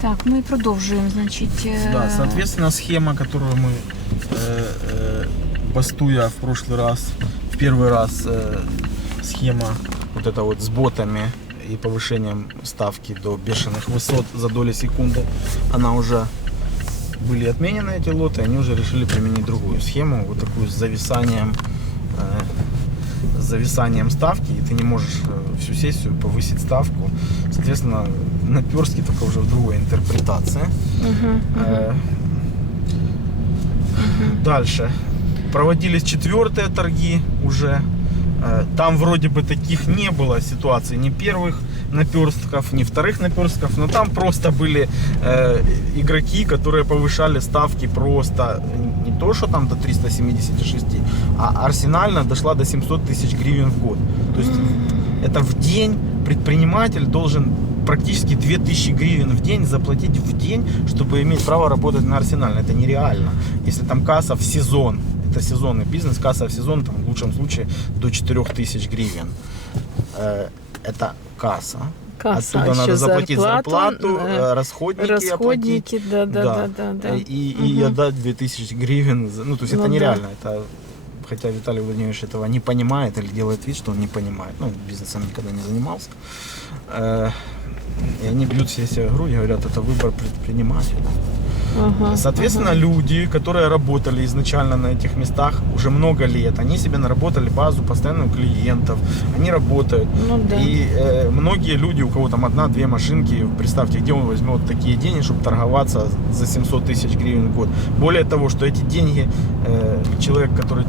Так, ми продовжуємо, значить. е, Да, соответственно, схема, которую мы, э, э, бастуя в прошлый раз, в первый раз э, схема вот это вот с ботами и повышением ставки до бешеных высот за доли секунды, она уже были отменены эти лоты, они уже решили применить другую схему, вот такую с зависанием, э, с зависанием ставки, и ты не можешь э, всю сессию повысить ставку. Соответственно, наперстки только уже в другой интерпретации. Э, Дальше. Проводились четвертые торги уже. Э, Там вроде бы таких не было ситуаций, ни первых наперстков, ни вторых наперстков, но там просто были э, игроки, которые повышали ставки просто то, что там до 376, а арсенально дошла до 700 тысяч гривен в год. То есть это в день предприниматель должен практически 2000 гривен в день заплатить в день, чтобы иметь право работать на арсенальной. Это нереально. Если там касса в сезон, это сезонный бизнес, касса в сезон, там, в лучшем случае до 4000 гривен. Э, Это касса. Касса, Оттуда ще надо заплатить зарплату, зарплату, е, э, расходники, оплатить. Расходники, да, да, Да. да, да, да. Э, И, и Мгм. отдать 2000 гривен. Ну, то есть Ну это да. нереально. Это, хотя Виталий Владимирович этого не понимает или делает вид, что он не понимает. Ну, бизнесом никогда не занимался. Э, И они бьют себе себя в грудь, говорят, это выбор предпринимателя. Ага, Соответственно, ага. люди, которые работали изначально на этих местах уже много лет, они себе наработали базу постоянных клиентов, они работают. Ну да. И э, многие люди, у кого там одна-две машинки, представьте, где он возьмет такие деньги, чтобы торговаться за 700 тысяч гривен в год. Более того, что эти деньги э, человек, который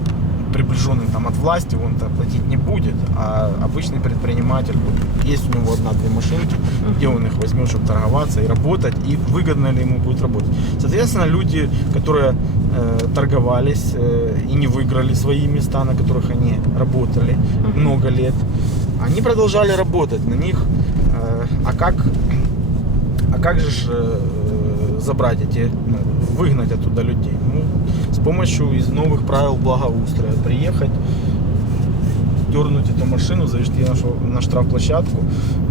приближенный там от власти, он то платить не будет, а обычный предприниматель, вот, есть у него одна-две машинки, где он их возьмет, чтобы торговаться и работать, и выгодно ли ему будет работать. Соответственно, люди, которые э, торговались э, и не выиграли свои места, на которых они работали много лет, они продолжали работать на них. Э, а как, а как же э, забрать эти, ну, выгнать оттуда людей? Ну, с помощью из новых правил благоустройства приехать, дернуть эту машину, завести нашу, на штрафплощадку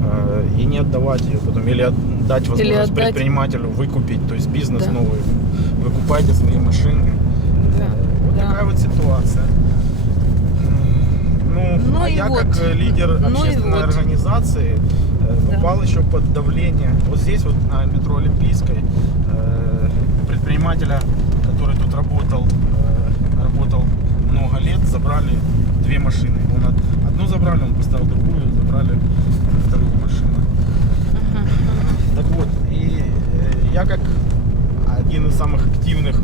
э, и не отдавать ее потом. Или отдать возможность отдать. предпринимателю выкупить, то есть бизнес Да. новый. Выкупайте свои машины. Да, Вот да. такая вот ситуация. Ну, Ну а я вот. как лидер Ну общественной вот. организации. Попал еще под давление. Вот здесь вот на метро Олимпийской э, предпринимателя, который тут работал, э, работал много лет, забрали две машины. Он од- одну забрали, он поставил другую, забрали вторую машину. Так вот, и э, я как один из самых активных,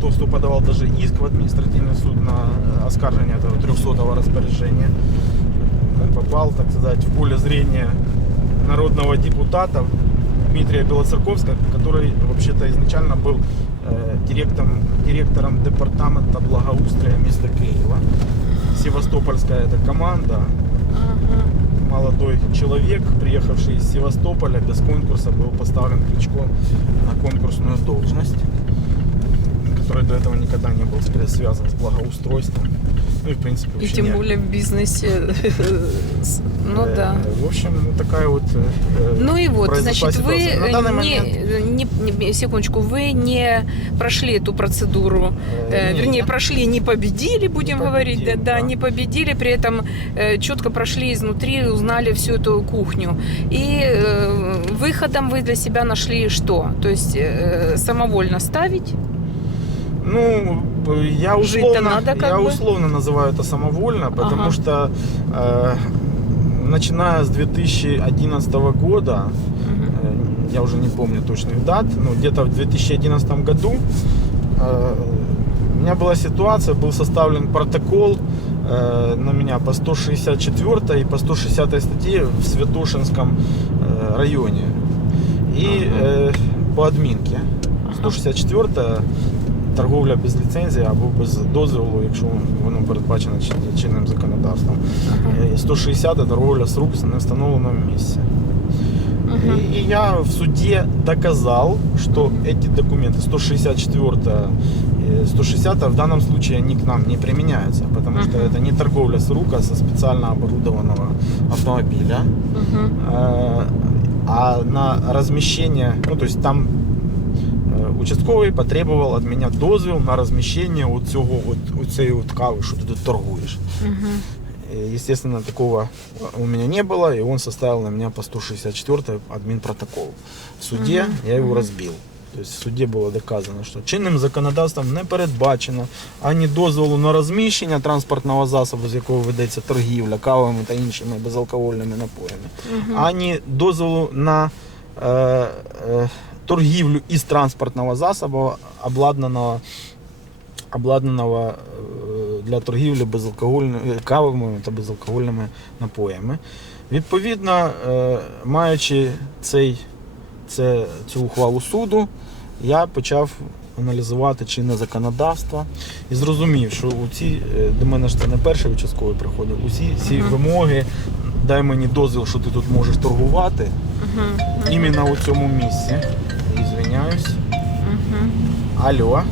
тот, кто подавал даже иск в административный суд на оскаржение этого 300 распоряжения, попал, так сказать, в поле зрения народного депутата Дмитрия Белоцерковского, который вообще-то изначально был э, директором, директором департамента благоустрия места Киева. Севастопольская эта команда, Ага. молодой человек, приехавший из Севастополя, без конкурса был поставлен Кличко на конкурсную должность, который до этого никогда не был связан с благоустройством. Ну и в принципе И тем не- более в бизнесе. Ну Э, да. В общем, ну такая вот. э, Ну и вот, значит, вы момент не, не, секундочку, вы не прошли эту процедуру, э, нет, вернее, прошли, не победили, будем Не говорить, да, победили, да, да. не победили, при этом четко прошли изнутри, узнали всю эту кухню. И выходом вы для себя нашли что? То есть самовольно ставить? Ну, я условно, надо я бы. условно называю это самовольно, потому Ага. что э, начиная с 2011 года, э, я уже не помню точных дат, но где-то в 2011 году э, у меня была ситуация, был составлен протокол э, на меня по 164 и по 160 статье в Святошинском э, районе. И Ага. э, по адмінки. Ага. 164 торговля без ліцензії або без дозволу, якщо воно передбачено чи- чинним законодавством. Ага. Е, 160 торговля з рук на встановленому місці. Ага. И, и я в суде доказал, что эти документы 164 э, 160 в данном случае они к нам не применяются, потому что Мгм. это не торговля с рук, а со специально оборудованного автомобиля. Мгм. Э, А на размещение, ну то есть там е, участковий потребував від мене дозвіл на розміщення от цього от, оцеї от кави, що ти тут торгуєш. Мгм. И, Естественно, такого у меня не было, и он составил на меня по 164 админпротокол. В суде Мгм, я его мгм. разбил. То есть в суді було доказано, що чинним законодавством не передбачено ані дозволу на розміщення транспортного засобу, з якого ведеться торгівля кавами та іншими безалкогольними напоями, Мгм. ані дозволу на е, е, торгівлю із транспортного засобу, обладнаного, обладнаного е, для торгівлі безалкогольними кавами та безалкогольними напоями. Відповідно, е, маючи цей, це, цю ухвалу суду, я почав аналізувати чинне законодавство і зрозумів, що у ці, е, до мене ж це не перший участковий приходив, усі ці вимоги, дай мені дозвіл, що ти тут можеш торгувати, Мгм. Мгм. іменно у цьому місці. І звиняюсь. Мгм. Алло.